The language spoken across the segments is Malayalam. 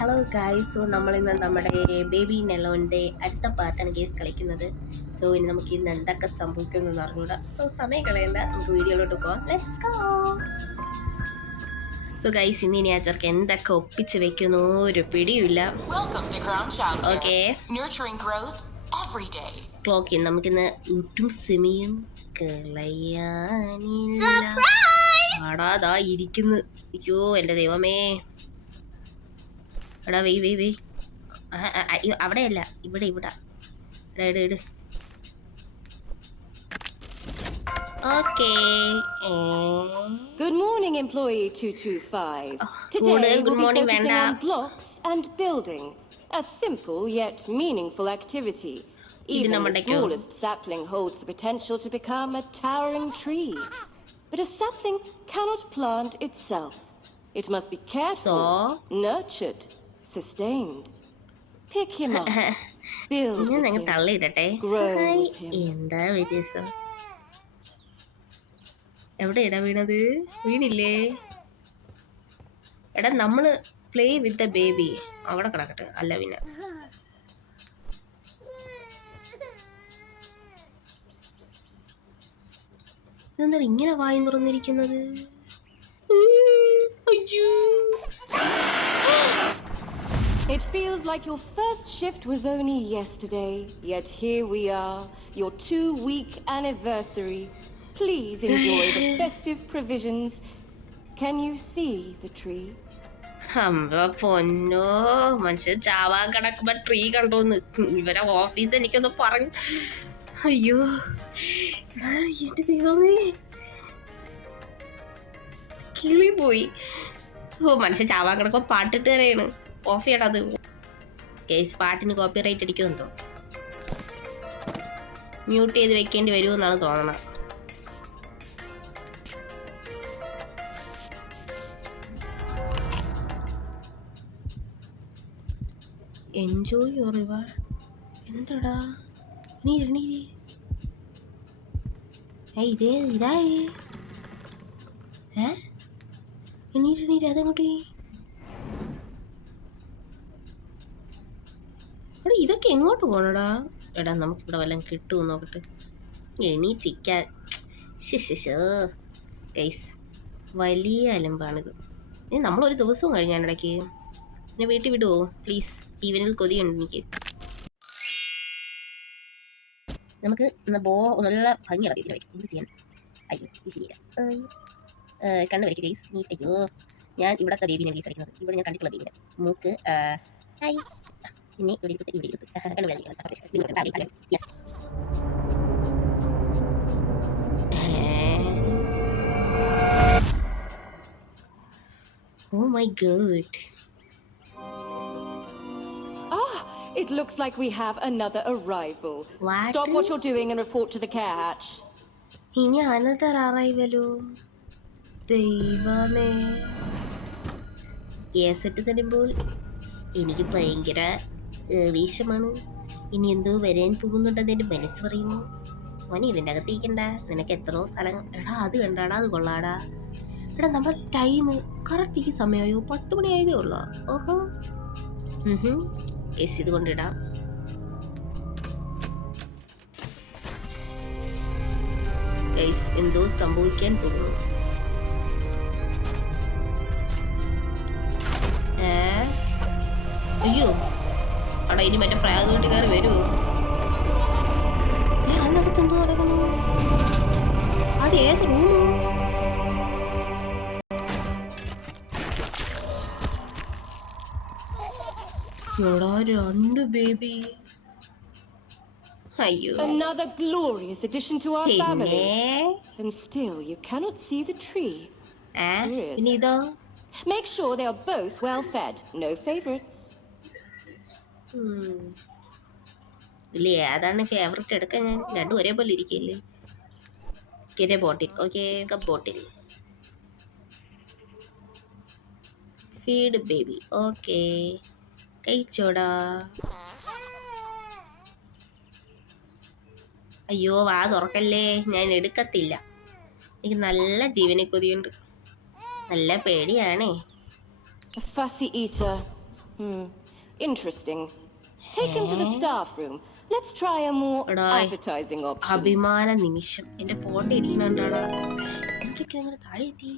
ഹലോ ഗായ്സ്, സോ നമ്മളിന്ന് നമ്മുടെ ബേബി നെലോൻ്റെ അടുത്ത പാർട്ടാണ് ഗെയിംസ് കളിക്കുന്നത്. സോ ഇനി നമുക്ക് ഇന്ന് എന്തൊക്കെ സംഭവിക്കുമെന്ന് അറിഞ്ഞൂടാ. സോ സമയം കളയണ്ട, നമുക്ക് വീഡിയോയിലോട്ട് പോകാം. Let's go. സോ ഗൈസ്, ഇനി ആ ചെറുക്ക് എന്തൊക്കെ ഒപ്പിച്ച് വെക്കുന്നു ഒരു പിടിയുമില്ല. ഓക്കെ, ക്ലോക്കിൻ നമുക്കിന്ന് ഒട്ടും സമയം കളയാനില്ല. ആടാ ഇരിക്കുന്നു. അയ്യോ എൻ്റെ ദൈവമേ. എടാ വെയ് അവിടെയല്ല, ഇവിടെ ഇട്. Okay. Good morning, employee 225. Today we'll be focusing on blocks and building. A simple yet meaningful activity. Even the smallest sapling holds the potential to become a towering tree. But a sapling cannot plant itself. It must be careful, nurtured, sustained. Pick him up. Build with him. Grow with him. എന്താ വ്യത്യാസം? എവിടെയാ വീണത്? വീണില്ലേ? എടാ, നമ്മള് പ്ലേ വിത്ത് ദ ബേബി അവിടെ കിടക്കട്ടെ. അല്ല പിന്നെ ഇതെന്താ ഇങ്ങനെ വായി തുറന്നിരിക്കുന്നത്? അയ്യോ. It feels like your first shift was only yesterday, yet here we are, your 2-week anniversary. Please enjoy the festive provisions. Can you see the tree? പൊന്നോ, മനുഷ്യൻ ചാവാൻ കിടക്കുമ്പോ ട്രീ കണ്ടോന്ന് ഇവരെ ഓഫീസ് എനിക്കൊന്ന് പറഞ്ഞു. അയ്യോ എന്റെ ദൈവമേ, കിളി പോയി. ഓ, മനുഷ്യൻ ചാവാൻ കിടക്കുമ്പോ പാട്ടിട്ട് തന്നെയാണ് ഓഫ് ചെയ്യണത്. കേസ് പാട്ടിന് കോപ്പി റൈറ്റ് അടിക്കുമെന്നോ, മ്യൂട്ട് ചെയ്ത് വെക്കേണ്ടി വരുമെന്നാണ് തോന്നണത്. Enjoy your reward. എന്താടാ നീ ഇതായി എണീറ്റ് അതങ്ങോട്ട്. എടാ, ഇതൊക്കെ എങ്ങോട്ട് പോകണടാ? എടാ, നമുക്കിവിടെ വല്ലതും കിട്ടുമോ നോക്കട്ടെ. എണീറ്റിരിക്കാൻ ഗൈസ്, വലിയ അലമ്പാണിത്. നമ്മളൊരു ദിവസവും കഴിഞ്ഞാൽ ഇടയ്ക്ക് എന്നെ വീട്ടിൽ വിടുവോ പ്ലീസ്? ജീവനിൽ കൊതിയുണ്ട് എനിക്ക്. നമുക്ക് നല്ല ഭംഗിയുള്ള ബേബിനെ വയ്ക്കും. എന്ത് ചെയ്യാൻ? അയ്യോ ഇത് ശരിയില്ല. കണ്ണ് വരയ്ക്കുക ഗൈസ്. നീ അയ്യോ, ഞാൻ ഇവിടത്തെ ബേബിനെ ഗൈസ് വരയ്ക്കുന്നത്. ഇവിടെ ഞാൻ കണ്ടിട്ടുള്ള ബേബിനെ. മൂക്ക് പിന്നെ ഇവിടെ ഇരുത്ത് കണ്ണ് വരയ്ക്കണം. Yes. Oh my god. It looks like we have another arrival. What? Stop what you're doing and report to the care hatch. ഇനി another arrival. ദൈവമേ, കേസിട്ട് തരുമ്പോൾ എനിക്ക് ഭയങ്കര വീശമാണ്. ഇനി എന്തോ വരാൻ പോകുന്നുണ്ടെന്ന് മനസ്സ് പറയുന്നു. മോനെ, ഇതിൻ്റെ അകത്തേക്കണ്ട, നിനക്ക് എത്രയോ സ്ഥലം. എടാ, അത് കണ്ടാടാ, അത് കൊള്ളാടാ. എടാ, നമ്മുടെ ടൈം കറക്റ്റ് ഈ സമയമായോ? 10 മണിയായതേ ഉള്ളൂ. ഓഹോ, കേസ് ഇത് കൊണ്ടിടാം. ഗൈസ്, എന്തോ സംഭവിക്കാൻ പോകുന്നു. അയ്യോ, അവിടെ ഇനി മറ്റേ പ്രായതുകൊണ്ടുകാർ വരുമോ? അതിനകത്ത് എന്തോ നടക്കുന്നു? അത് ഏത് റൂം? രണ്ട് ബേബി. അയ്യോ, another glorious addition to our family. And still you cannot see the tree. ഇതാ. Make sure they are both well fed. No favorites. ഇല്ലേ, അതാണ് ഫേവറേറ്റ്. എടുക്കാൻ ഞാൻ രണ്ടും ഒരേപോലെ ഇരിക്കില്ലേ. Bottle. Okay, bottle. Feed baby. Okay, കഴിച്ചോടാ. അയ്യോ, വാ തുറക്കല്ലേ, ഞാൻ എടുക്കത്തില്ല. എനിക്ക് നല്ല ജീവനെ കൊതിയുണ്ട്. നല്ല പേടിയാണേ. A fussy eater. Interesting. Take him to the staff room. Let's try a more appetizing option. അഭിമാന നിമിഷം. എന്റെ ഫോട്ടോ ഇരിക്കുന്നുണ്ടാടാ. എന്തൊക്കെ അങ്ങനെ താഴെ എത്തി?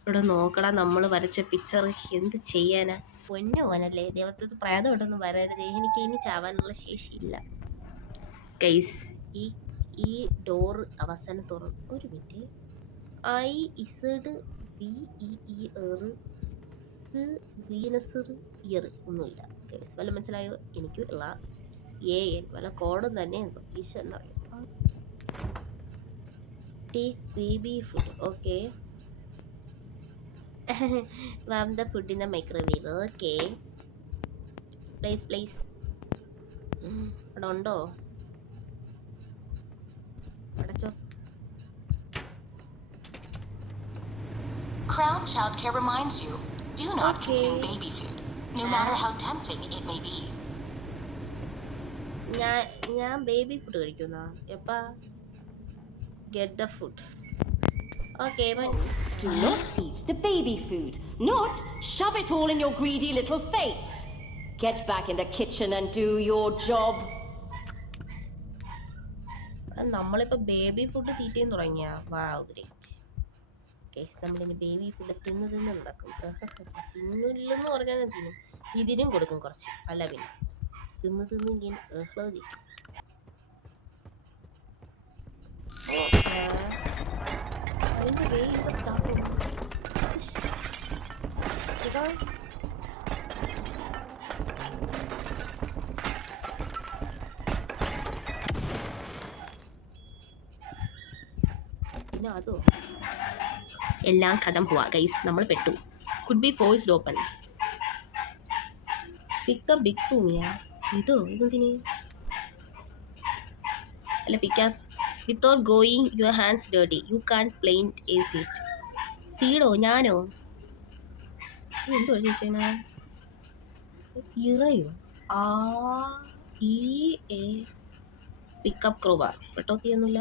ഇവിടെ നോക്കടാ, നമ്മള് വരച്ച പിക്ചർ എന്ത് ചെയ്യാനാ? പൊന്നു പോനല്ലേ, ദൈവത്തിന് പ്രേതമായിട്ടൊന്നും വരരുത്. എനിക്ക് ഇനി ചാവാനുള്ള ശേഷിയില്ല ഗൈസ്. ഈ ഡോർ അവസാനം തുറന്നു. ഒരു മിനിറ്റ്. ഒന്നുമില്ല ഗൈസ്. വല്ല മനസ്സിലായോ? എനിക്കും ഇല്ല. വല്ല കോഡും തന്നെ എന്തോ ഈശ്വരനറിയാം. Take baby food. Okay. warm the food in the microwave. Okay. Please. അവിടെ ഉണ്ടോ? അടച്ചോ. Crown Childcare reminds you, do not consume baby food, no matter how tempting it may be. ഞാൻ ബേബി ഫുഡ് കഴിക്കുന്ന എപ്പാ? Get the food. Okay, bye. Do not eat the baby food. Not shove it all in your greedy little face. Get back in the kitchen and do your job. നമ്മളിപ്പോ ബേബി ഫുഡ് തീറ്റയും തുടങ്ങിയ. വാവ്, ഗ്രേറ്റ്. കേസ് നമ്മളിനി ബേബി ഫുഡ് തിന്ന് നടക്കും. തിന്നില്ലെന്ന് പറഞ്ഞാൽ തിന്നും. ഇതിനും കൊടുക്കും കുറച്ച്. അല്ല പിന്നെ തിന്ന് ഇങ്ങനെ ആഹ്ലാദിക്കും. അതിന്റെ വേഗം സ്റ്റാർട്ട് ചെയ്യും. പിന്നെ അതോ എല്ലാം കഥം പോവാ ഗൈസ്. നമ്മൾ പെട്ടു. Could be forced open. Pick up big സൂമിയാ. ഇതെന്തിന്? അല്ല, pickaxe without going your hands dirty you can't plant a seed. സീഡോ? ഞാനോ? എന്തോ ചോദിച്ചാ? ഇറയോ? Pick up crowbar. പെട്ടോ തീയൊന്നുമില്ല.